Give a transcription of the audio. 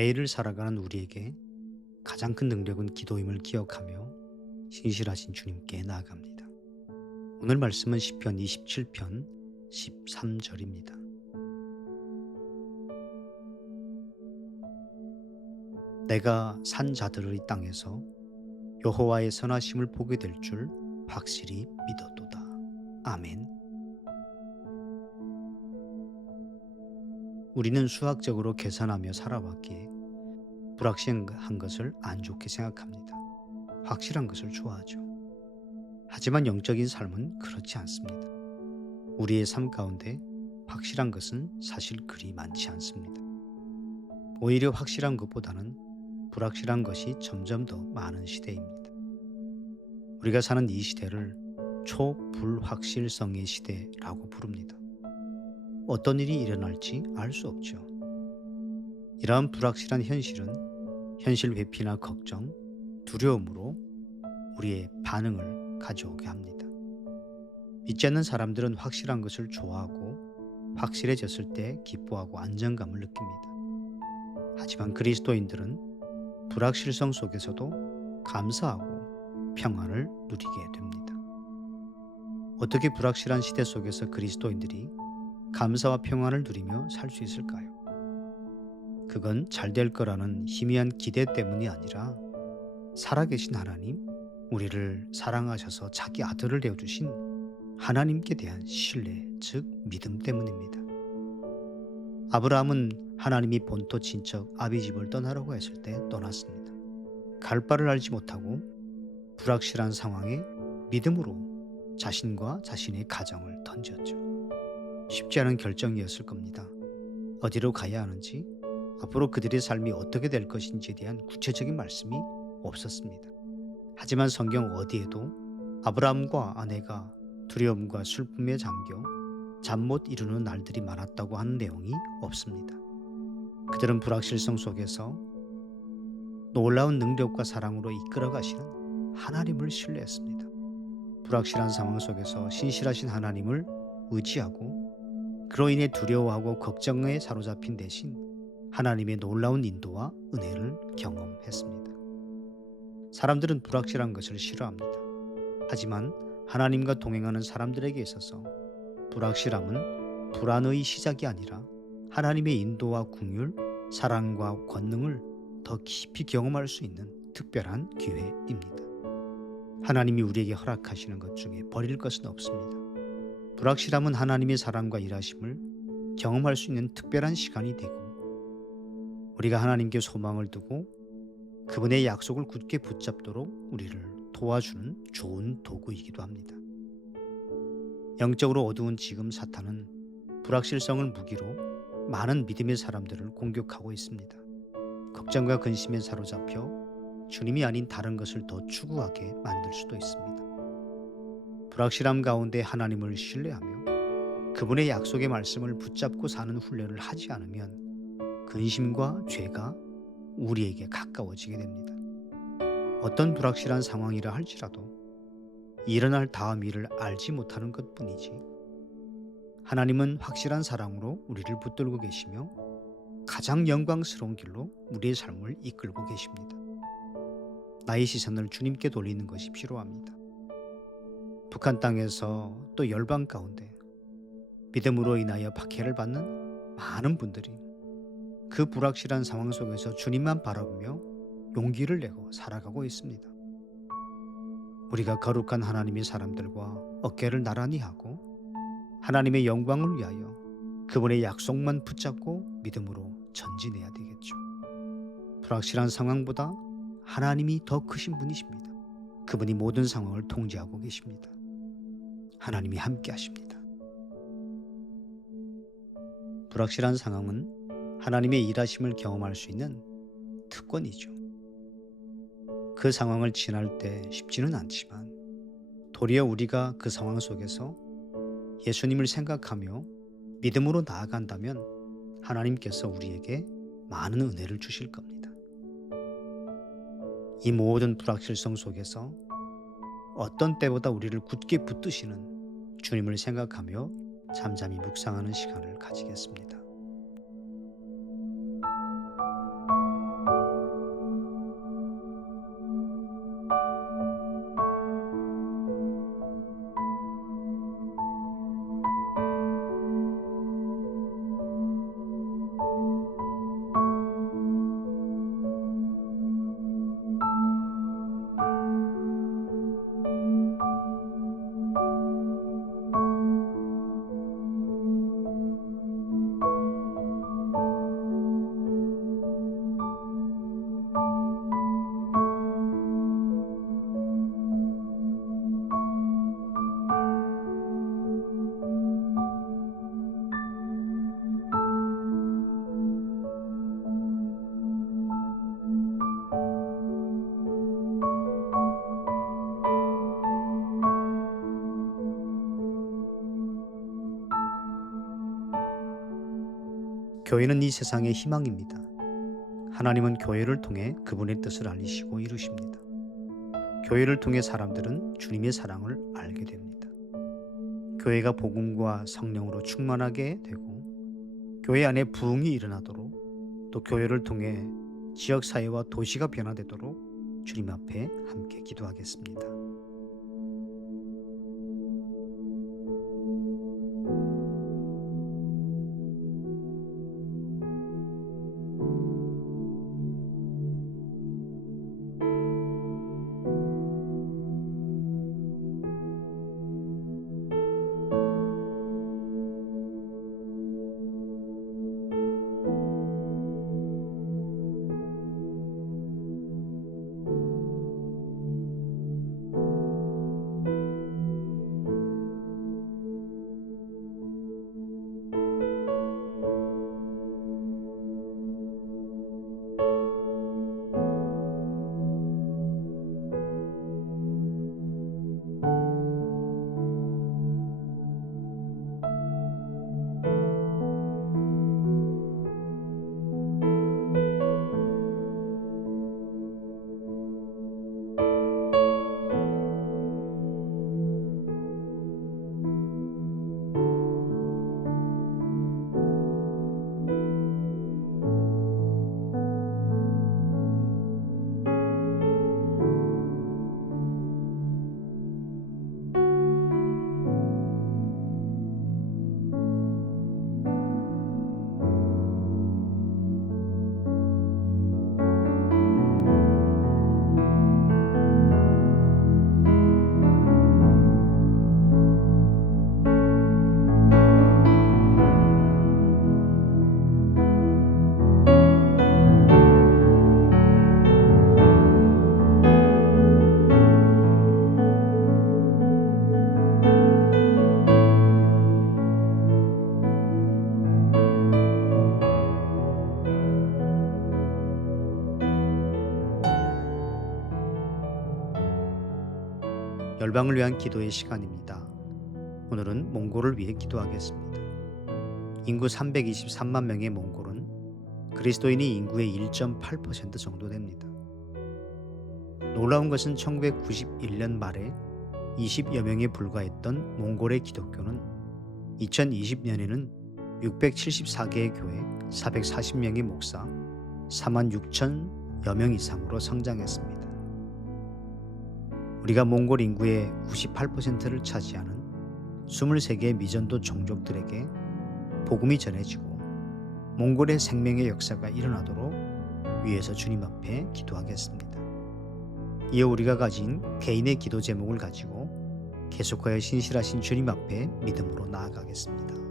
매일을 살아가는 우리에게 가장 큰 능력은 기도임을 기억하며 신실하신 주님께 나아갑니다. 오늘 말씀은 시편 27편 13절입니다. 내가 산 자들의 땅에서 여호와의 선하심을 보게 될 줄 확실히 믿었도다. 아멘. 우리는 수학적으로 계산하며 살아왔기에 불확실한 것을 안 좋게 생각합니다. 확실한 것을 좋아하죠. 하지만 영적인 삶은 그렇지 않습니다. 우리의 삶 가운데 확실한 것은 사실 그리 많지 않습니다. 오히려 확실한 것보다는 불확실한 것이 점점 더 많은 시대입니다. 우리가 사는 이 시대를 초불확실성의 시대라고 부릅니다. 어떤 일이 일어날지 알 수 없죠. 이러한 불확실한 현실은 현실 회피나 걱정, 두려움으로 우리의 반응을 가져오게 합니다. 믿지 않는 사람들은 확실한 것을 좋아하고 확실해졌을 때 기뻐하고 안정감을 느낍니다. 하지만 그리스도인들은 불확실성 속에서도 감사하고 평안을 누리게 됩니다. 어떻게 불확실한 시대 속에서 그리스도인들이 감사와 평안을 누리며 살 수 있을까요? 그건 잘 될 거라는 희미한 기대 때문이 아니라 살아계신 하나님, 우리를 사랑하셔서 자기 아들을 내어주신 하나님께 대한 신뢰, 즉 믿음 때문입니다. 아브라함은 하나님이 본토 친척 아비집을 떠나라고 했을 때 떠났습니다. 갈 바를 알지 못하고 불확실한 상황에 믿음으로 자신과 자신의 가정을 던졌죠. 쉽지 않은 결정이었을 겁니다. 어디로 가야 하는지, 앞으로 그들의 삶이 어떻게 될 것인지에 대한 구체적인 말씀이 없었습니다. 하지만 성경 어디에도 아브라함과 아내가 두려움과 슬픔에 잠겨 잠 못 이루는 날들이 많았다고 하는 내용이 없습니다. 그들은 불확실성 속에서 놀라운 능력과 사랑으로 이끌어 가시는 하나님을 신뢰했습니다. 불확실한 상황 속에서 신실하신 하나님을 의지하고 그로 인해 두려워하고 걱정에 사로잡힌 대신 하나님의 놀라운 인도와 은혜를 경험했습니다. 사람들은 불확실한 것을 싫어합니다. 하지만 하나님과 동행하는 사람들에게 있어서 불확실함은 불안의 시작이 아니라 하나님의 인도와 긍휼, 사랑과 권능을 더 깊이 경험할 수 있는 특별한 기회입니다. 하나님이 우리에게 허락하시는 것 중에 버릴 것은 없습니다. 불확실함은 하나님의 사랑과 일하심을 경험할 수 있는 특별한 시간이 되고 우리가 하나님께 소망을 두고 그분의 약속을 굳게 붙잡도록 우리를 도와주는 좋은 도구이기도 합니다. 영적으로 어두운 지금 사탄은 불확실성을 무기로 많은 믿음의 사람들을 공격하고 있습니다. 걱정과 근심에 사로잡혀 주님이 아닌 다른 것을 더 추구하게 만들 수도 있습니다. 불확실함 가운데 하나님을 신뢰하며 그분의 약속의 말씀을 붙잡고 사는 훈련을 하지 않으면 근심과 죄가 우리에게 가까워지게 됩니다. 어떤 불확실한 상황이라 할지라도 일어날 다음 일을 알지 못하는 것뿐이지 하나님은 확실한 사랑으로 우리를 붙들고 계시며 가장 영광스러운 길로 우리의 삶을 이끌고 계십니다. 나의 시선을 주님께 돌리는 것이 필요합니다. 북한 땅에서 또 열방 가운데 믿음으로 인하여 박해를 받는 많은 분들이 그 불확실한 상황 속에서 주님만 바라보며 용기를 내고 살아가고 있습니다. 우리가 거룩한 하나님의 사람들과 어깨를 나란히 하고 하나님의 영광을 위하여 그분의 약속만 붙잡고 믿음으로 전진해야 되겠죠. 불확실한 상황보다 하나님이 더 크신 분이십니다. 그분이 모든 상황을 통제하고 계십니다. 하나님이 함께 하십니다. 불확실한 상황은 하나님의 일하심을 경험할 수 있는 특권이죠. 그 상황을 지날 때 쉽지는 않지만 도리어 우리가 그 상황 속에서 예수님을 생각하며 믿음으로 나아간다면 하나님께서 우리에게 많은 은혜를 주실 겁니다. 이 모든 불확실성 속에서 어떤 때보다 우리를 굳게 붙드시는 주님을 생각하며 잠잠히 묵상하는 시간을 가지겠습니다. 교회는 이 세상의 희망입니다. 하나님은 교회를 통해 그분의 뜻을 알리시고 이루십니다. 교회를 통해 사람들은 주님의 사랑을 알게 됩니다. 교회가 복음과 성령으로 충만하게 되고 교회 안에 부흥이 일어나도록 또 교회를 통해 지역사회와 도시가 변화되도록 주님 앞에 함께 기도하겠습니다. 열방을 위한 기도의 시간입니다. 오늘은 몽골을 위해 기도하겠습니다. 인구 323만 명의 몽골은 그리스도인이 인구의 1.8% 정도 됩니다. 놀라운 것은 1991년 말에 20여 명에 불과했던 몽골의 기독교는 2020년에는 674개의 교회, 440명의 목사, 4만 6천여 명 이상으로 성장했습니다. 우리가 몽골 인구의 98%를 차지하는 23개의 미전도 종족들에게 복음이 전해지고 몽골의 생명의 역사가 일어나도록 위에서 주님 앞에 기도하겠습니다. 이어 우리가 가진 개인의 기도 제목을 가지고 계속하여 신실하신 주님 앞에 믿음으로 나아가겠습니다.